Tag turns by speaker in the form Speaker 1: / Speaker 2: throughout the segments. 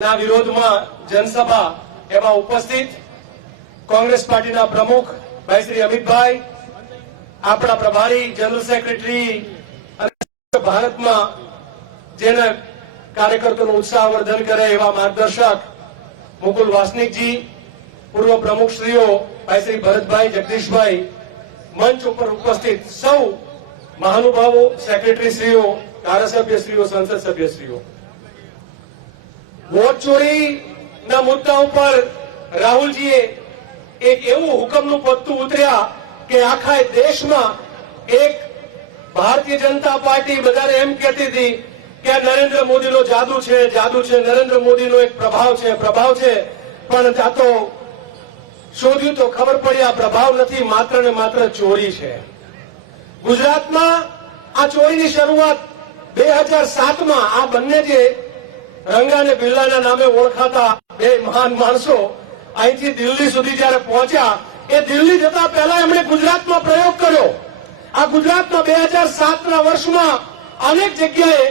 Speaker 1: ના વિરોધમાં જનસભા એમાં ઉપસ્થિત કોંગ્રેસ પાર્ટીના પ્રમુખ ભાઈ શ્રી અમિતભાઈ, આપણા પ્રભારી જનરલ સેક્રેટરી અને ભારતમાં જેને કાર્યકર્તાનું ઉત્સાહવર્ધન કરે એવા માર્ગદર્શક મુકુલ વાસનિકજી, પૂર્વ પ્રમુખશ્રીઓ ભાઈ શ્રી ભરતભાઈ, જગદીશભાઈ, મંચ ઉપર ઉપસ્થિત સૌ મહાનુભાવો સેક્રેટરીશ્રીઓ ધારાસભ્યશ્રીઓ સંસદ સભ્યશ્રીઓ વોટ ચોરીના મુદ્દા ઉપર રાહુલજીએ એક એવું હુકમનું પત્તું ઉતર્યા કે આખા દેશમાં એક ભારતીય જનતા પાર્ટી બધાને એમ કહેતી હતી કે નરેન્દ્ર મોદીનો જાદુ છે જાદુ છે, નરેન્દ્ર મોદીનો એક પ્રભાવ છે પ્રભાવ છે. પણ આ તો શોધ્યું તો ખબર પડી, આ પ્રભાવ નથી, માત્ર ને માત્ર ચોરી છે. ગુજરાતમાં આ ચોરીની શરૂઆત બે હજાર સાતમાં આ બંને જે રંગા અને બિરલાના નામે ઓળખાતા બે મહાન માણસો અહીંથી દિલ્હી સુધી જયારે પહોંચ્યા, એ દિલ્હી જતા પહેલા એમણે ગુજરાતમાં પ્રયોગ કર્યો. આ ગુજરાતમાં બે હજાર સાતના વર્ષમાં અનેક જગ્યાએ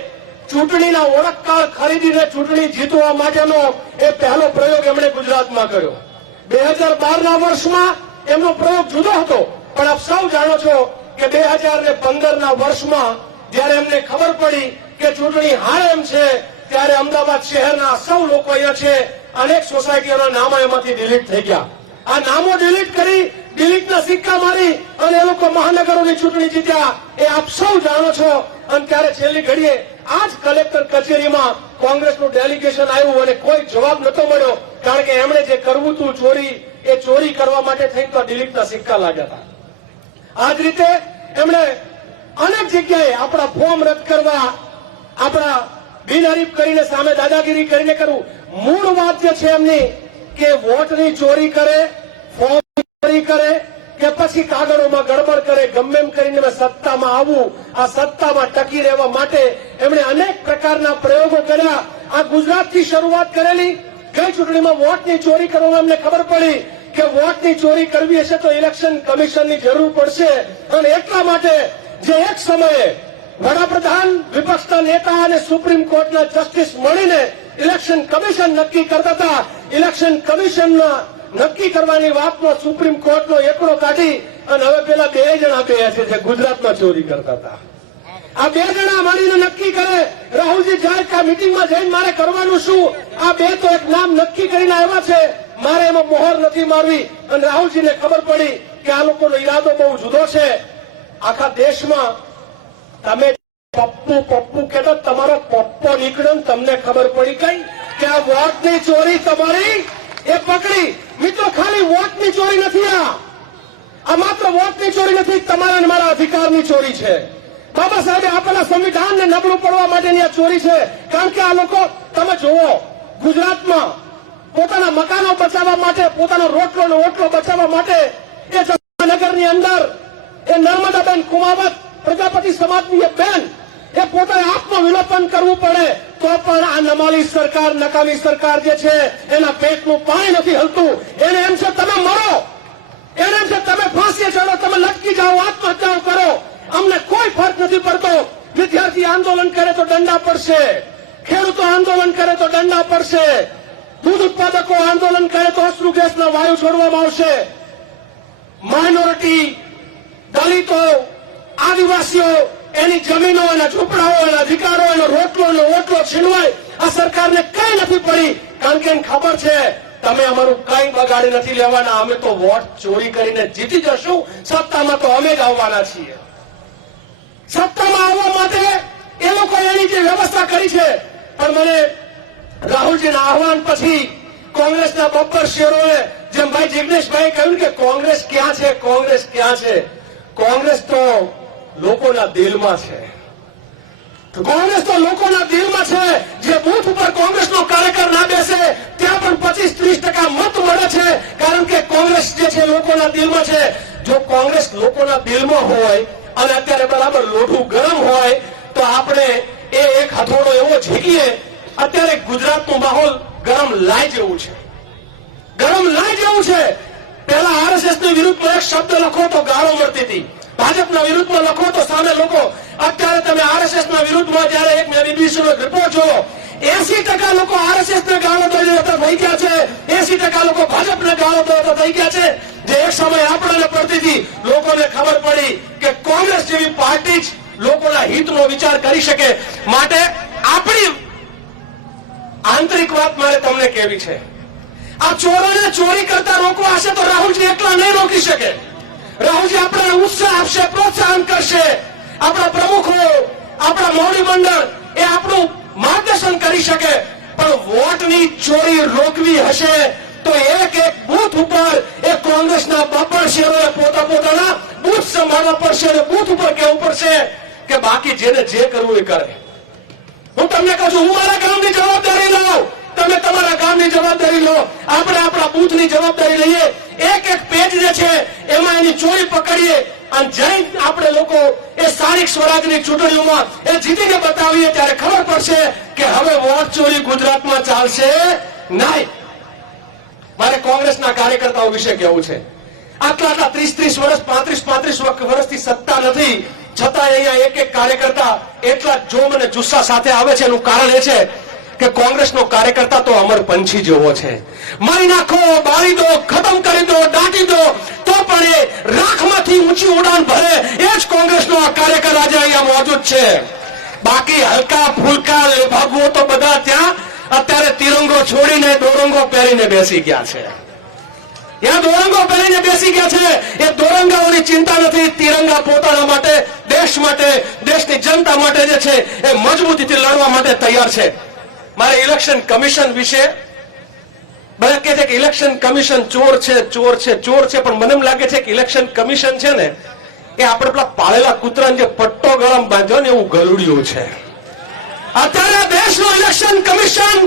Speaker 1: ચૂંટણીના ઓળખકાળ ખરીદીને ચૂંટણી જીતવા માટેનો એ પહેલો પ્રયોગ એમણે ગુજરાતમાં કર્યો. બે હજાર બારના વર્ષમાં એમનો પ્રયોગ જુદો હતો, પણ આપ સૌ જાણો છો કે બે હજાર ને પંદરના વર્ષમાં જ્યારે એમને ખબર પડી કે ચૂંટણી હાર એમ છે ત્યારે અમદાવાદ શહેરના સૌ લોકો અહીંયા છે. અનેક સોસાયટીઓના નામો એમાંથી ડિલીટ થઈ ગયા. આ નામો ડિલીટ કરી ડિલીટના સિક્કા મારી અને એ લોકો મહાનગરોની ચૂંટણી જીત્યા. એ આપ સૌ જાણો છો. અને ત્યારે છેલ્લી ઘડીએ આ જ કલેક્ટર કચેરીમાં કોંગ્રેસનું ડેલિગેશન આવ્યું અને કોઈ જવાબ નતો મળ્યો. કારણ કે એમણે જે કરવું હતું ચોરી, એ ચોરી કરવા માટે થઈ તો ડિલીટના સિક્કા લાગ્યા હતા. આ જ રીતે એમણે અનેક જગ્યાએ આપણા ફોર્મ રદ કરવા, આપણા બિનહરીફ કરીને સામે દાદાગીરી કરીને કરવું મૂળ વાત છે એમની, કે વોટની ચોરી કરે, ફોર્મ ચોરી કરે, કે પછી કાગળોમાં ગડબડ કરે, ગમે એમ કરીને મેં સત્તામાં આવું, આ સત્તામાં ટકી રહેવા માટે એમણે અનેક પ્રકારના પ્રયોગો કર્યા. આ ગુજરાતથી શરૂઆત કરેલી, ગઈ ચૂંટણીમાં વોટની ચોરી કરવામાં એમને ખબર પડી કે વોટની ચોરી કરવી હશે તો ઇલેક્શન કમિશનની જરૂર પડશે. અને એટલા માટે જે એક સમયે વડાપ્રધાન વિપક્ષના નેતા અને સુપ્રીમ કોર્ટના જસ્ટિસ મળીને ઇલેક્શન કમિશન નક્કી કરતા હતા. ઇલેક્શન કમિશનના નક્કી કરવાની વાતમાં સુપ્રીમ કોર્ટનો એકડો કાઢી અને હવે પેલા બે જણા બે છે જે ગુજરાતમાં ચોરી કરતા હતા. આ બે જણા મળીને નક્કી કરે, રાહુલજી જાય કે આ મિટિંગમાં જઈને મારે કરવાનું શું? આ બે તો એક નામ નક્કી કરીને આવ્યા છે. મારે એમાં મોહર નથી મારવી. અને રાહુલજીને ખબર પડી કે આ લોકોનો ઈરાદો બહુ જુદો છે. આખા દેશમાં તમે પપ્પુ પપ્પુ કહેતા તમારો પપ્પો નીકળ્યો તમને ખબર પડી કઈ? કે આ વોટની ચોરી તમારી? એ પકડી. મિત્રો, ખાલી વોટની ચોરી નથી આ. આ માત્ર વોટની ચોરી નથી, તમારા અને મારા અધિકારની ચોરી છે. બાબા સાહેબે આપેલા સંવિધાનને નબળું પડવા માટેની આ ચોરી છે. કારણ કે આ લોકો, તમે જુઓ, ગુજરાતમાં પોતાના મકાનો બચાવવા માટે, પોતાનો રોટલો ને ઓટલો બચાવવા માટે, એ નગરની અંદર એ નર્મદાબેન કુમાવત પ્રજાપતિ સમાજની એ બેન, એ પોતાને આત્મવિલોપન કરવું પડે, તો પણ આ નમાલી સરકાર, નકામી સરકાર જે છે, એના પેટનું પાણી નથી હલતું. એને એમ છે, તમે મરો. એને એમ છે, તમે ફાંસી ચડો, તમે લટકી જાઓ, આત્મહત્યાઓ કરો. અમને કોઈ ફરક નથી પડતો. વિદ્યાર્થી આંદોલન કરે તો દંડા પડશે. ખેડૂતો આંદોલન કરે તો દંડા પડશે. દૂધ ઉત્પાદકો આંદોલન કરે તો અશ્રુ ગેસના વાયુ છોડવામાં આવશે. માઇનોરિટી દલિતો આદિવાસીઓ એની જમીનો એના ઝૂંપડાઓ એના અધિકારો એનો રોટલો એનો ઓટલો છીનવાય આ સરકારને કઈ નથી પડી. કારણ કે ખબર છે, તમે અમારું કઈ બગાડી નથી લેવાના. અમે તો વોટ ચોરી કરીને જીતી જશું. સત્તામાં તો અમે જ આવવાના છીએ. સત્તામાં આવવા માટે એ લોકો એની જે વ્યવસ્થા કરી છે. પણ મને રાહુલજીના આહવાન પછી કોંગ્રેસના બબ્બર શેરોએ જેમ ભાઈ જિગ્નેશભાઈ કહ્યું કે કોંગ્રેસ ક્યાં છે, કોંગ્રેસ ક્યાં છે? કોંગ્રેસ તો લોકોના દિલમાં છે. કોંગ્રેસ તો લોકોના દિલમાં છે. જે બુથ ઉપર કોંગ્રેસનો કાર્યકર ના બેસે, ત્યાં પણ પચીસ ત્રીસ ટકા મત મળે છે. કારણ કે કોંગ્રેસ જે છે લોકોના દિલમાં છે. જો કોંગ્રેસ લોકોના દિલમાં હોય અને અત્યારે બરાબર લોઢું ગરમ હોય, તો આપણે એ એક હથોડો એવો ઝીકીએ, અત્યારે ગુજરાતનો માહોલ ગરમ લાય જેવું છે. ગરમ લાય જેવું છે. પહેલા આરએસએસની વિરુદ્ધમાં એક શબ્દ લખો તો ગાળો મળતી હતી. ભાજપના વિરુદ્ધમાં લખો તો સામે લોકો અત્યારે તમે આરએસએસ ના વિરુદ્ધમાં જયારે એક બીબીસી નો રિપોર્ટ જોયો એસી ટકા લોકો આરએસએસ ને ગાળો દોડતા થઈ ગયા છે. એસી ટકા લોકો ભાજપને ગાળો દોડતા થઈ ગયા છે. જે એક સમય આપણને પડતી હતી, લોકોને ખબર પડી કે કોંગ્રેસ જેવી પાર્ટી જ લોકોના હિતનો વિચાર કરી શકે. માટે આપણી આંતરિક વાત મારે તમને કેવી છે. આ ચોરોને ચોરી કરતા રોકવા હશે તો રાહુલજી એકલા નહીં રોકી શકે. રાહુલજી આપણા ઉત્સાહ આપશે, પ્રોત્સાહન કરશે. આપણા પ્રમુખો, આપણા મોવડી મંડળ એ આપણું માર્ગદર્શન કરી શકે. પણ વોટની ચોરી રોકવી હશે તો એક એક બૂથ ઉપર એ કોંગ્રેસના બબ્બર શેરોએ પોતા પોતાના બૂથ સંભાળવા પડશે અને બૂથ ઉપર કહેવું પડશે કે બાકી જેને જે કરવું એ કરે. હું તમને કહું છું, હું મારા ગામની જવાબદારી લઉં. તમે તમારા ગામની જવાબદારી લો. આપણે આપણા બૂથની જવાબદારી લઈએ. એક એક પેજ જે છે, એમાં એની ચોરી પકડીએ. અને જઈ આપણે લોકો એ સ્થાનિક સ્વરાજની ચૂંટણીઓમાં એ જીતીને બતાવીએ, ત્યારે ખબર પડશે કે હવે વોટ ચોરી ગુજરાતમાં ચાલશે નહીં. મારે કોંગ્રેસના કાર્યકર્તાઓ વિશે કહેવું છે. આટલા આટલા ત્રીસ ત્રીસ વર્ષ, પાંત્રીસ પાંત્રીસ વર્ષથી સત્તા નથી. છતાં અહીંયા એક એક કાર્યકર્તા એટલા જોમ અને જુસ્સા સાથે આવે છે. એનું કારણ એ છે કે કોંગ્રેસનો કાર્યકર્તા તો અમર પંછી જેવો છે. મારી નાખો, બાળી દો, ખતમ કરી દો, દાટી દો, તો પણ એ રાખમાંથી ઊંચી ઉડાન ભરે એ જ કોંગ્રેસનો આ કાર્યકર આજે અહીંયા મોજૂદ છે. બાકી હલકા ફૂલકા લેભાગવો તો બધા ત્યાં અત્યારે તિરંગો છોડીને દોરંગો પહેરીને બેસી ગયા છે. ત્યાં દોરંગો પહેરીને બેસી ગયા છે. એ દોરંગાઓની ચિંતા નથી. તિરંગા પોતાના માટે, દેશ માટે, દેશની જનતા માટે જે છે, એ મજબૂતીથી લડવા માટે તૈયાર છે. મારે ઇલેક્શન કમિશન વિશે બધા કહે છે કે ઇલેક્શન કમિશન ચોર છે ચોર છે ચોર છે, પણ મને એમ લાગે છે કે ઇલેક્શન કમિશન છે ને, એ આપણે પેલા પાળેલા કૂતરાને જે પટ્ટો ગરમ બાંધ્યો ને એવું ગલુડિયું છે. અત્યારે દેશનું ઇલેક્શન કમિશન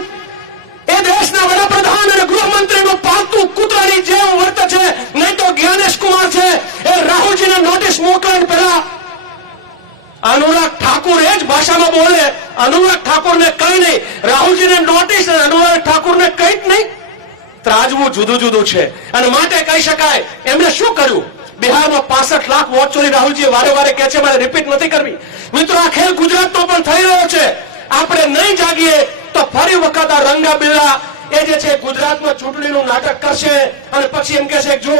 Speaker 1: એ દેશના વડાપ્રધાન અને ગૃહમંત્રીનું પાલતું કૂતરાની જેમ વર્તે છે. નહીં તો જ્ઞાનેશ કુમાર છે. એ રાહુલજીને નોટિસ મોકલાય પહેલા એ જ ભાષામાં બોલે, અનુરાગ ઠાકુરને કઈ નહીં. રાહુલજીને નોટિસ અને અનુરાગ ઠાકુરને કઈ જ નહીં. ત્રાજવું જુદું જુદું છે. અને માટે કહી શકાય, એમણે શું કર્યું? બિહારમાં પાસઠ લાખ વોટ ચોરી રાહુલજી વારે વારે કહે છે, મારે રિપીટ નથી કરવી. મિત્રો, આ ખેલ ગુજરાતનો પણ થઈ રહ્યો છે. આપણે નહીં જાગીએ તો ફરી વખત આ રંગા બિલ્લા એ જે છે ગુજરાતમાં ચૂંટણીનું નાટક કરશે. અને પછી એમ કહેશે જો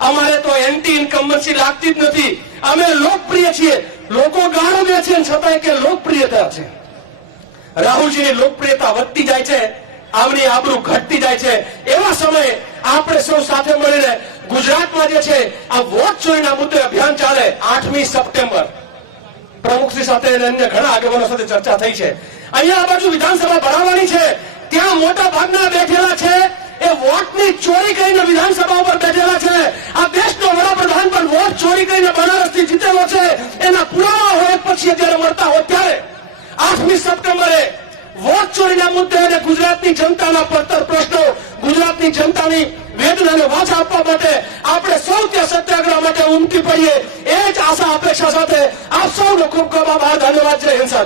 Speaker 1: અમારે તો એન્ટી ઇન્કમ્બન્સી લાગતી જ નથી. અમે લોકપ્રિય છીએ. લોકો ગાળો દે છે છતાંય કે લોકપ્રિયતા છે. રાહુલજીની લોકપ્રિયતા વધતી જાય છે, આવની આબરૂ ઘટતી જાય છે. એવા સમયે આપણે સૌ સાથે મળીને ગુજરાતમાં જે છે, આ વોટ ચોરીના મુદ્દે અભિયાન ચાલે આઠમી સપ્ટેમ્બર. પ્રમુખશ્રી સાથે અન્ય ઘણા આગેવાનો સાથે ચર્ચા થઈ છે. અહીંયા આ બાજુ વિધાનસભા ભરાવાની છે. ત્યાં મોટા ભાગના બેઠેલા છે વોટની ચોરી કરીને વિધાનસભા ઉપર બેઠેલા છે, આ દેશનો વડાપ્રધાન પણ વોટ ચોરી કરીને બનારસથી જીતેલો છે, એના પુરાવા હોય પછી જ્યારે મળતા હોય ત્યારે. આઠમી સપ્ટેમ્બરે વોટ ચોરીના મુદ્દે અને ગુજરાતની જનતાના પડતર પ્રશ્નો, ગુજરાતની જનતાની વેદનાને વાચા આપવા માટે આપણે સૌ ત્યાં સત્યાગ્રહ માટે ઉમટી પડીએ, એ જ આશા, અપેક્ષા સાથે આપ સૌનો ખૂબ ખૂબ આભાર, ધન્યવાદ, જય હિંદ સાથે